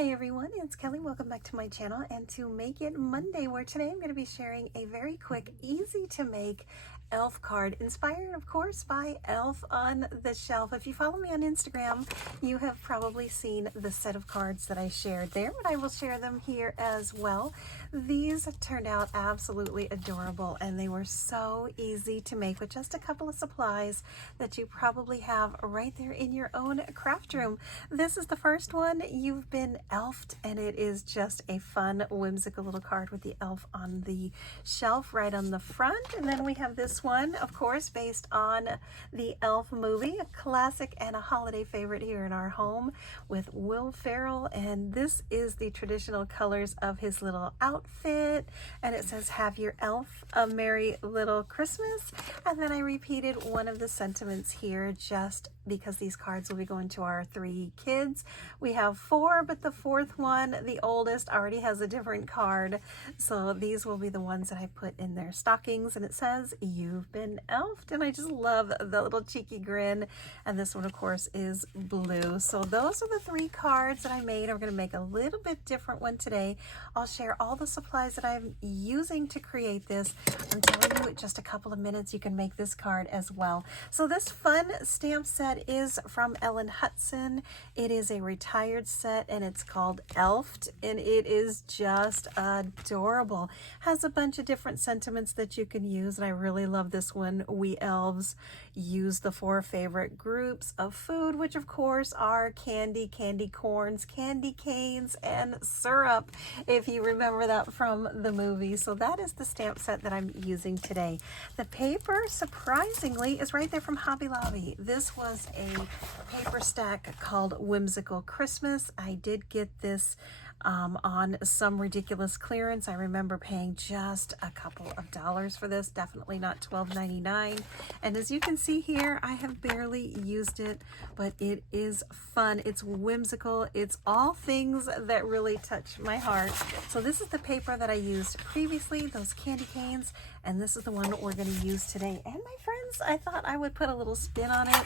Hi everyone, it's Kelly. Welcome back to my channel and to Make It Monday, where today I'm going to be sharing a very quick, easy to make elf card, inspired of course by Elf on the Shelf. If you follow me on Instagram, you have probably seen the set of cards that I shared there, but I will share them here as well. These turned out absolutely adorable and they were so easy to make with just a couple of supplies that you probably have right there in your own craft room. This is the first one. You've been elfed, and it is just a fun, whimsical little card with the elf on the shelf right on the front. And then we have this one, of course, based on the Elf movie, a classic and a holiday favorite here in our home with Will Ferrell. And this is the traditional colors of his little outfit. And it says, "Have your elf a merry little Christmas." And then I repeated one of the sentiments here just because these cards will be going to our 3 kids. We have 4, but the 4th one, the oldest, already has a different card. So these will be the ones that I put in their stockings. And it says, "You've been elfed." And I just love the little cheeky grin. And this one, of course, is blue. So those are the 3 cards that I made. I'm going to make a little bit different one today. I'll share all the supplies that I'm using to create this. I'm telling you, in just a couple of minutes, you can make this card as well. So this fun stamp set is from Ellen Hutson. It is a retired set and it's called Elfed, and it is just adorable. Has a bunch of different sentiments that you can use, and I really love this one. We elves use the 4 favorite groups of food, which of course are candy, candy corns, candy canes, and syrup, if you remember that from the movie. So that is the stamp set that I'm using today. The paper, surprisingly, is right there from Hobby Lobby. This was a paper stack called Whimsical Christmas. I did get this on some ridiculous clearance. I remember paying just a couple of dollars for this, definitely not $12.99. And as you can see here, I have barely used it, but it is fun. It's whimsical. It's all things that really touch my heart. So this is the paper that I used previously, those candy canes, and this is the one we're going to use today. And my friends, I thought I would put a little spin on it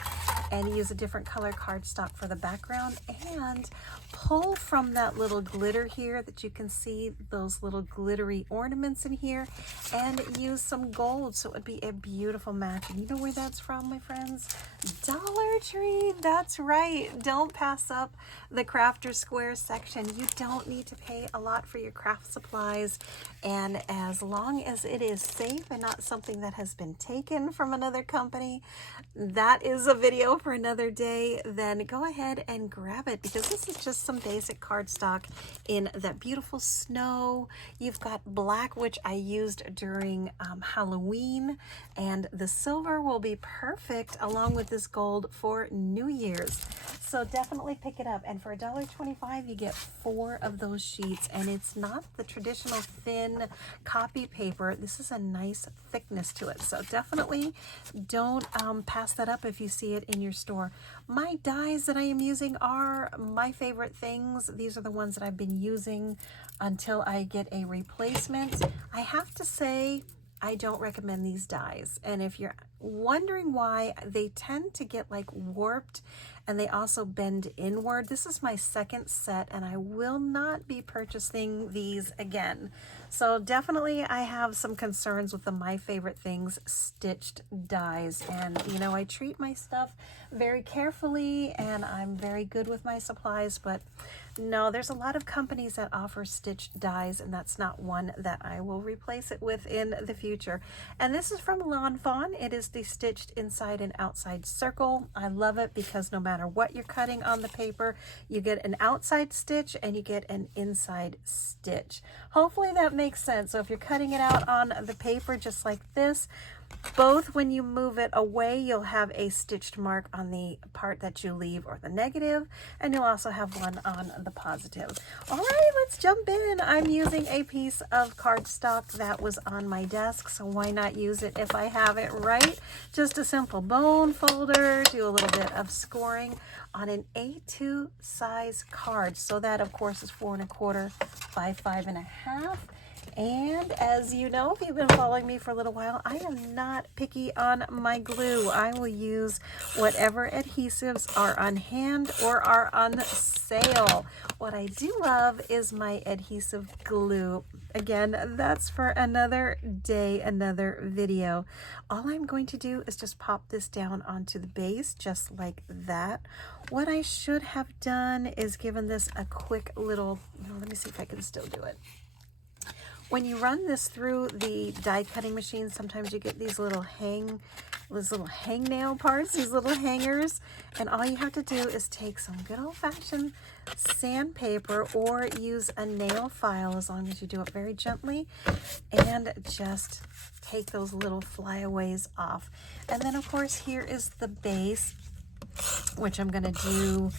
and use a different color cardstock for the background and pull from that little glitter here that you can see, those little glittery ornaments in here, and use some gold so it would be a beautiful match. And you know where that's from, my friends? Dollar Tree. That's right. Don't pass up the Crafter's Square section. You don't need to pay a lot for your craft supplies, and as long as it is safe and not something that has been taken from another company, that is a video for another day. Then go ahead and grab it, because this is just some basic cardstock in that beautiful snow. You've got black, which I used during Halloween, and the silver will be perfect along with this gold for New Year's. So definitely pick it up. And for $1.25, you get 4 of those sheets, and it's not the traditional thin copy paper. This is a nice thickness to it. So definitely don't pass that up if you see it in your store. My dies that I am using are my favorite things. These are the ones that I've been using until I get a replacement. I have to say, I don't recommend these dies. And if you're wondering why, they tend to get like warped, and they also bend inward. This is my 2nd set, and I will not be purchasing these again. So definitely I have some concerns with the My Favorite Things stitched dies. And you know, I treat my stuff very carefully and I'm very good with my supplies, but no, there's a lot of companies that offer stitched dies, and that's not one that I will replace it with in the future. And this is from Lawn Fawn. It is the stitched inside and outside circle. I love it because no matter what you're cutting on the paper, you get an outside stitch and you get an inside stitch. Hopefully that makes sense. So if you're cutting it out on the paper just like this, both when you move it away, you'll have a stitched mark on the part that you leave, or the negative, and you'll also have one on the positive. All right, let's jump in. I'm using a piece of cardstock that was on my desk, so why not use it if I have it, right? Just a simple bone folder, do a little bit of scoring on an A2 size card. So that, of course, is 4 1/4 by 5 1/2. And as you know, if you've been following me for a little while, I am not picky on my glue. I will use whatever adhesives are on hand or are on sale. What I do love is my adhesive glue. Again, that's for another day, another video. All I'm going to do is just pop this down onto the base, just like that. What I should have done is given this a quick little, let me see if I can still do it. When you run this through the die cutting machine, sometimes you get these little hangnail parts, these little hangers, and all you have to do is take some good old-fashioned sandpaper or use a nail file, as long as you do it very gently, and just take those little flyaways off. And then of course here is the base, which I'm going to do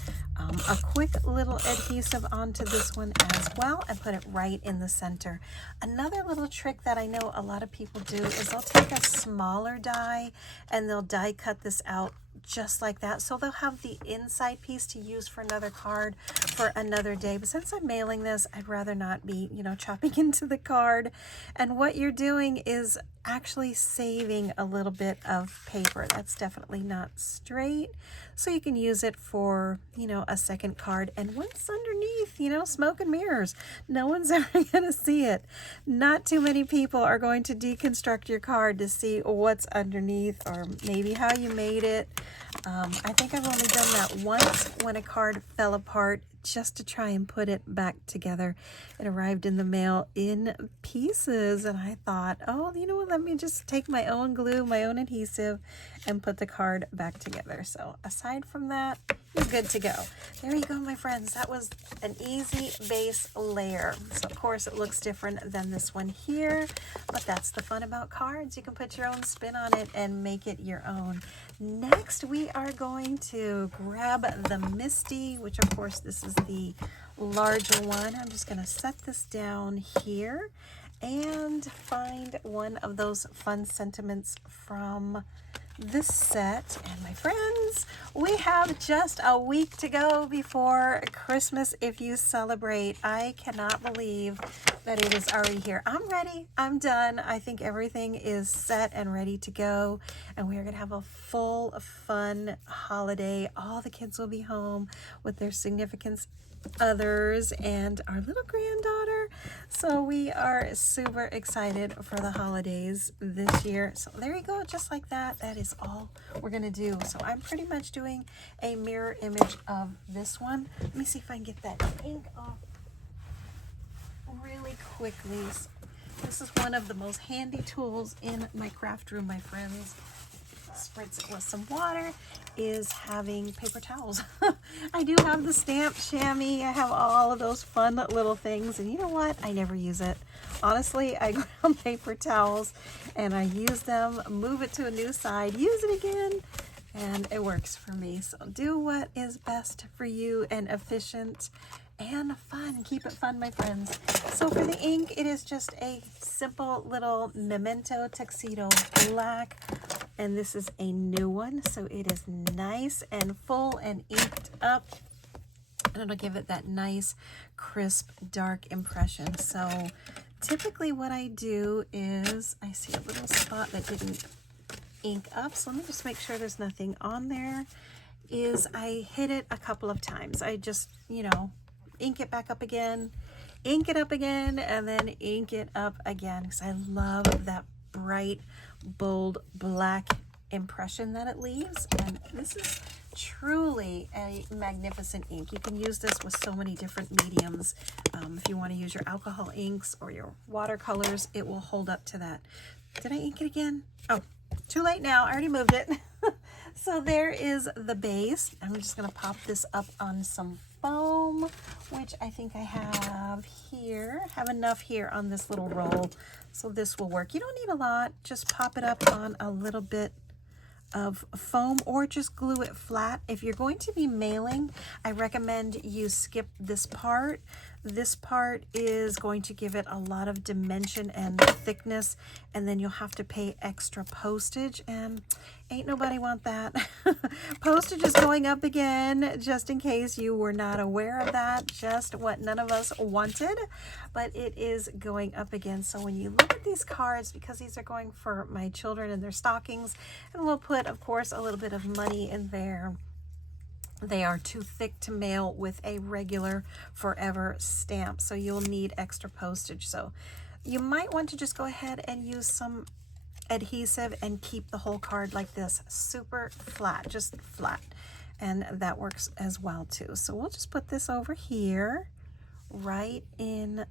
a quick little adhesive onto this one as well and put it right in the center. Another little trick that I know a lot of people do is they'll take a smaller die and they'll die cut this out just like that. So they'll have the inside piece to use for another card for another day. But since I'm mailing this, I'd rather not be, chopping into the card. And what you're doing is actually saving a little bit of paper. That's definitely not straight. So you can use it for, a second card. And once underneath, smoke and mirrors, no one's ever going to see it. Not too many people are going to deconstruct your card to see what's underneath or maybe how you made it. I think I've only done that once when a card fell apart, just to try and put it back together. It arrived in the mail in pieces, and I thought, oh, you know what, let me just take my own glue, my own adhesive, and put the card back together. So aside from that, you're good to go. There you go, my friends. That was an easy base layer. So of course it looks different than this one here, but that's the fun about cards. You can put your own spin on it and make it your own. Next, we are going to grab the Misty, which of course this is the larger one. I'm just going to set this down here and find one of those fun sentiments from this set. And my friends, we have just a week to go before Christmas if you celebrate. I cannot believe that it is already here. I'm ready. I'm done. I think everything is set and ready to go, and we are going to have a full fun holiday. All the kids will be home with their significant others and our little granddaughter. So we are super excited for the holidays this year. So there you go, just like that. That is all we're gonna do. So I'm pretty much doing a mirror image of this one. Let me see if I can get that ink off really quickly. So this is one of the most handy tools in my craft room, my friends. Spritz it with some water, is having paper towels. I do have the stamp chamois. I have all of those fun little things, and you know what? I never use it. Honestly, I grab paper towels and I use them, move it to a new side, use it again, and it works for me. So do what is best for you and efficient and fun. Keep it fun, my friends. So for the ink, it is just a simple little Memento Tuxedo Black. And this is a new one, so it is nice and full and inked up. And it'll give it that nice, crisp, dark impression. So typically what I do is, I see a little spot that didn't ink up. So let me just make sure there's nothing on there. Is I hit it a couple of times. I just, ink it back up again, ink it up again, and then ink it up again, because I love that bright, bold black impression that it leaves. And this is truly a magnificent ink. You can use this with so many different mediums. If you want to use your alcohol inks or your watercolors, it will hold up to that. Did I ink it again? Oh, too late now. I already moved it. So there is the base. I'm just going to pop this up on some foam, which I think I have here. I have enough here on this little roll, so this will work. You don't need a lot. Just pop it up on a little bit of foam or just glue it flat. If you're going to be mailing, I recommend you skip this part. This part is going to give it a lot of dimension and thickness, and then you'll have to pay extra postage, and Ain't nobody want that. Postage is going up again, just in case you were not aware of that. Just what none of us wanted, but it is going up again. So when you look at these cards, because these are going for my children and their stockings, and we'll put, of course, a little bit of money in there. They are too thick to mail with a regular forever stamp, so you'll need extra postage. So you might want to just go ahead and use some adhesive and keep the whole card like this, super flat, just flat, and that works as well too. So we'll just put this over here, right in,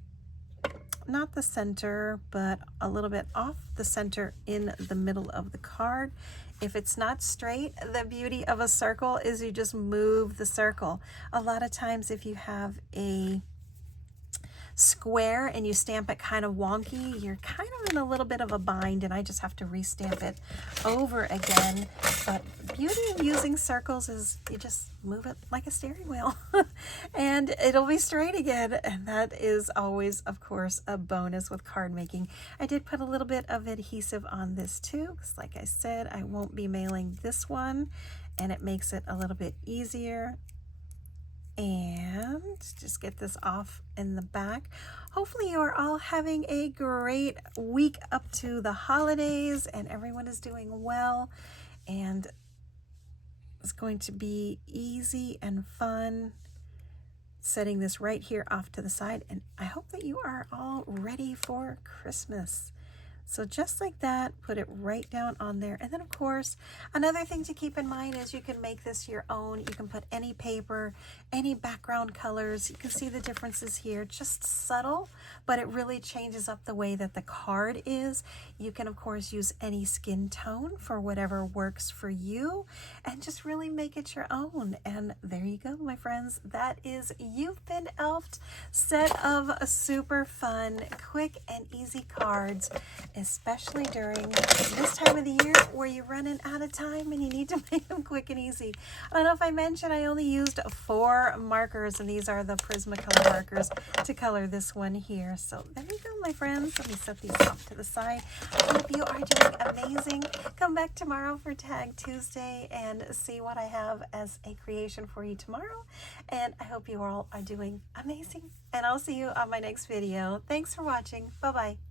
not the center, but a little bit off the center in the middle of the card. If it's not straight, the beauty of a circle is you just move the circle. A lot of times if you have a square and you stamp it kind of wonky, you're kind of in a little bit of a bind, and I just have to restamp it over again. But the beauty of using circles is you just move it like a steering wheel and it'll be straight again, and that is always, of course, a bonus with card making. I did put a little bit of adhesive on this too, because like I said, I won't be mailing this one, and it makes it a little bit easier. And just get this off in the back. Hopefully you are all having a great week up to the holidays and everyone is doing well, and it's going to be easy and fun setting this right here off to the side. And I hope that you are all ready for Christmas. So just like that, put it right down on there. And then of course, another thing to keep in mind is you can make this your own. You can put any paper, any background colors. You can see the differences here, just subtle, but it really changes up the way that the card is. You can of course use any skin tone for whatever works for you, and just really make it your own. And there you go, my friends. That is You've Been Elfed set of super fun, quick and easy cards, especially during this time of the year where you're running out of time and you need to make them quick and easy. I don't know if I mentioned I only used 4 markers, and these are the Prismacolor markers to color this one here. So there you go, my friends. Let me set these off to the side. I hope you are doing amazing. Come back tomorrow for Tag Tuesday and see what I have as a creation for you tomorrow. And I hope you all are doing amazing. And I'll see you on my next video. Thanks for watching. Bye-bye.